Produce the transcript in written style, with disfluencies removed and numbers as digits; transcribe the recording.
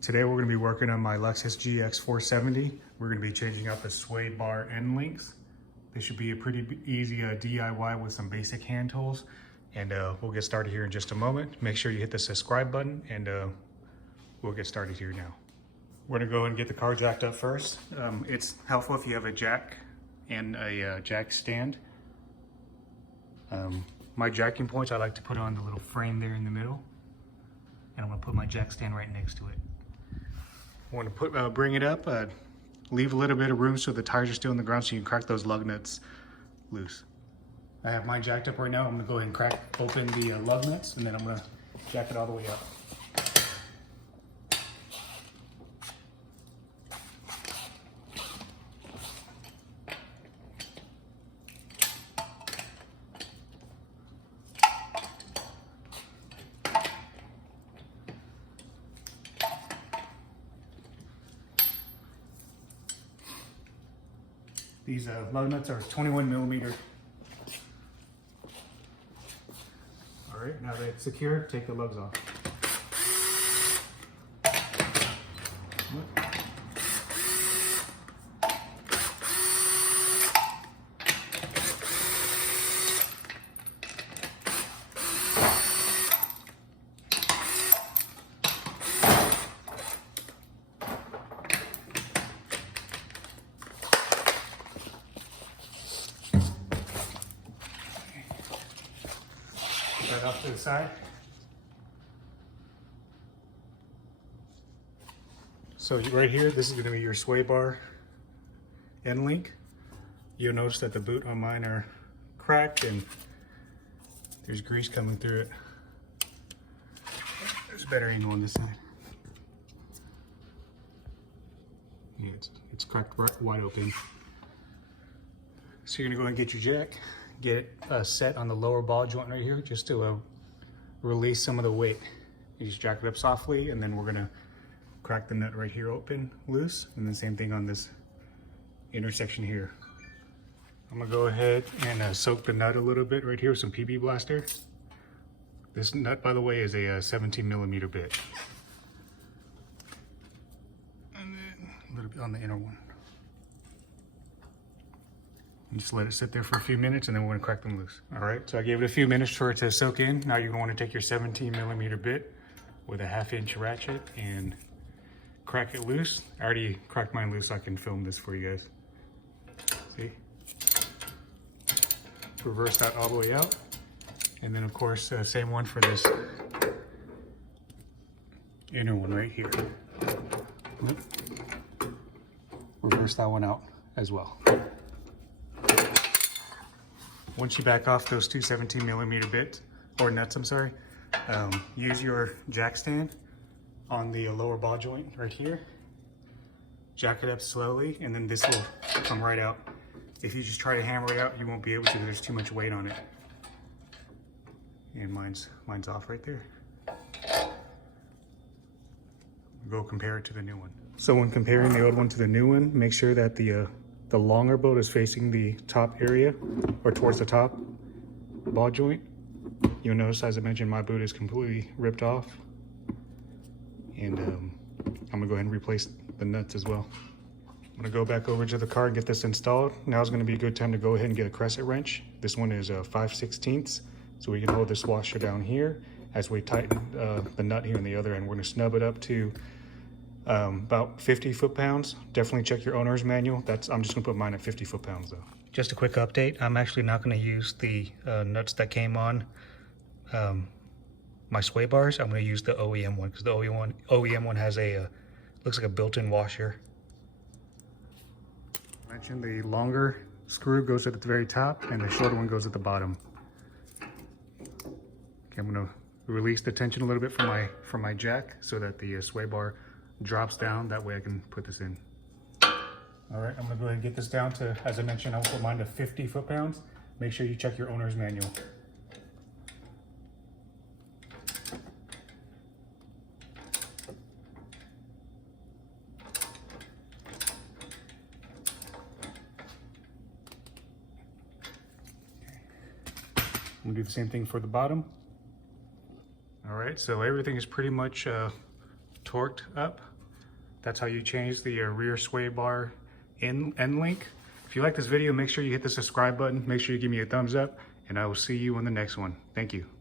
Today we're going to be working on my Lexus GX470. We're going to be changing out the sway bar end links. This should be a pretty easy DIY with some basic hand tools. And we'll get started here in just a moment. Make sure you hit the subscribe button and we'll get started here now. We're going to go ahead and get the car jacked up first. It's helpful if you have a jack and a jack stand. My jacking points I like to put on the little frame there in the middle. And I'm going to put my jack stand right next to it. I want to bring it up, leave a little bit of room so the tires are still in the ground so you can crack those lug nuts loose. I have mine jacked up right now. I'm going to go ahead and crack open the lug nuts and then I'm going to jack it all the way up. These lug nuts are 21 millimeter. All right, now that it's secure, take the lugs off. Right off to the side. So right here, this is going to be your sway bar end link. You'll notice that the boot on mine are cracked and there's grease coming through it. There's a better angle on this side. Yeah, it's cracked right wide open. So you're going to go ahead and get your jack. Get it set on the lower ball joint right here just to release some of the weight. You just jack it up softly and then we're gonna crack the nut right here open loose, and then same thing on this intersection here. I'm gonna go ahead and soak the nut a little bit right here with some PB Blaster. This nut, by the way, is a 17 millimeter bit. And then a little bit on the inner one. And just let it sit there for a few minutes and then we're gonna crack them loose. All right, so I gave it a few minutes for it to soak in. Now you're gonna wanna take your 17 millimeter bit with a 1/2 inch ratchet and crack it loose. I already cracked mine loose so I can film this for you guys. See? Reverse that all the way out. And then of course, same one for this inner one right here. Reverse that one out as well. Once you back off those two 17 millimeter bits, or nuts, I'm sorry, use your jack stand on the lower ball joint right here. Jack it up slowly, and then this will come right out. If you just try to hammer it out, you won't be able to because there's too much weight on it. And mine's off right there. Go compare it to the new one. So when comparing the old one to the new one, make sure that the longer bolt is facing the top area or towards the top ball joint. You'll notice, as I mentioned, my boot is completely ripped off. And I'm gonna go ahead and replace the nuts as well. I'm gonna go back over to the car and get this installed. Now is gonna be a good time to go ahead and get a crescent wrench. This one is 5/16, so we can hold this washer down here as we tighten the nut here on the other end. We're gonna snub it up to about 50 foot-pounds. Definitely check your owner's manual. I'm just gonna put mine at 50 foot-pounds though. Just a quick update. I'm actually not gonna use the nuts that came on my sway bars. I'm gonna use the OEM one because the OEM one has looks like a built-in washer. I mentioned the longer screw goes at the very top and the shorter one goes at the bottom. Okay, I'm gonna release the tension a little bit from my jack so that the sway bar drops down. That way I can put this in. All right, I'm gonna go ahead and get this down to, as I mentioned, I'll put mine to 50 foot-pounds. Make sure you check your owner's manual. I'm gonna do the same thing for the bottom. All right, so everything is pretty much torqued up. That's how you change the rear sway bar end link. If you like this video, make sure you hit the subscribe button. Make sure you give me a thumbs up, and I will see you on the next one. Thank you.